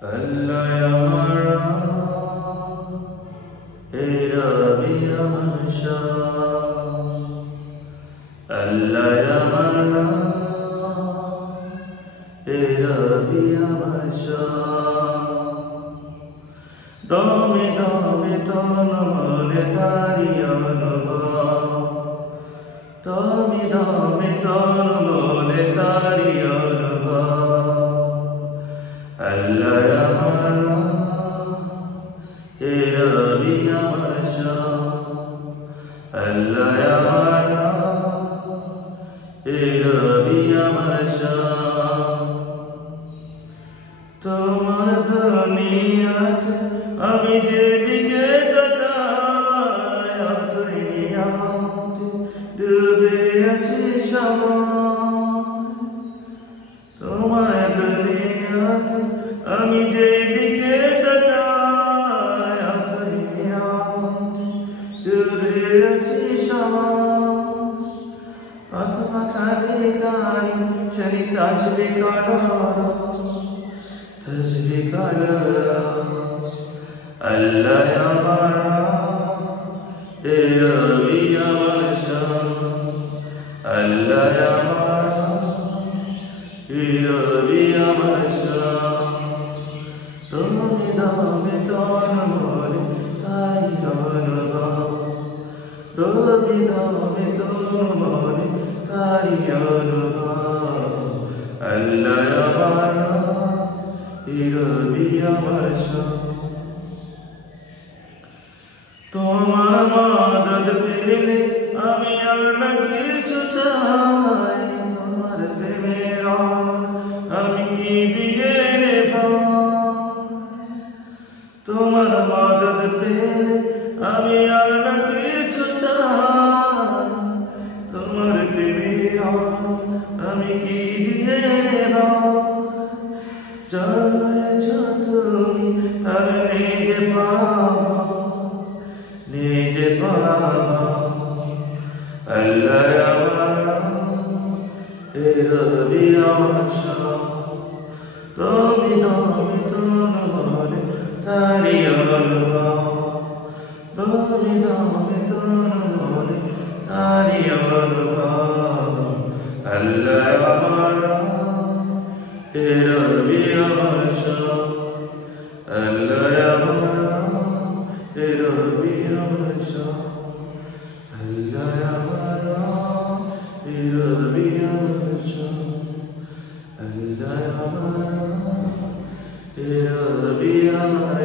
আল্লাহ আমার হে রবি আমার শাহ, আল্লাহ আমার হে রবি আমার শাহ। দমে দমে তন মনে তারি অনুভব, দমে দমে তন মনে তারি অনুভব। আল্লাহ আমার হে রবি আমার শাহ, আল্লাহ আমার হে রবি আমার শাহ। তোমার দুনিয়াতে আমি যেদিকে তাকাই, অতই নিয়ামতে ডুবে আছে সময়। তোমার দুনিয়াতে আমি যেদিকে তাকাই, অতই নিয়ামতে ডুবে আছে সময়। পাখা পাখা বেকারি শরী তাজবে কানারা, তাজবে কানারা। আল্লাহ আমার হে রবি আমার শাহ, আল্লাহ আমার হে রবি আমার শাহ। দমে দমে তন মনে তারি অনুভব, দমে দমে তন মনে তারি অনুভব। আল্লাহ আমার হে রবি আমার শাহ। তোমার মদদ পেলে আমি আর না কিছু চাই, তোমার প্রেমের আমি কি দিয়ে রে ভাই। তোমার মদদ পেলে আমি আর না কিছু চাই, তোমার প্রেমের আমি কি দিয়ে রে ভাই। জয় তুমি আর নিজে পাবো, নিজে পাবো। আল্লাহ আমার হে রবি আমার শাহ, দমে দমে তন মনে তারি অনুভব, দমে দমে তন মনে তারি অনুভব। আল্লাহ আমার হে রবি আমার শাহ, আল্লাহ আমার হে রবি আমার শাহ, আল্লাহ আমার হে রবি আমার শাহ, আল্লাহ আমার হে রবি আমার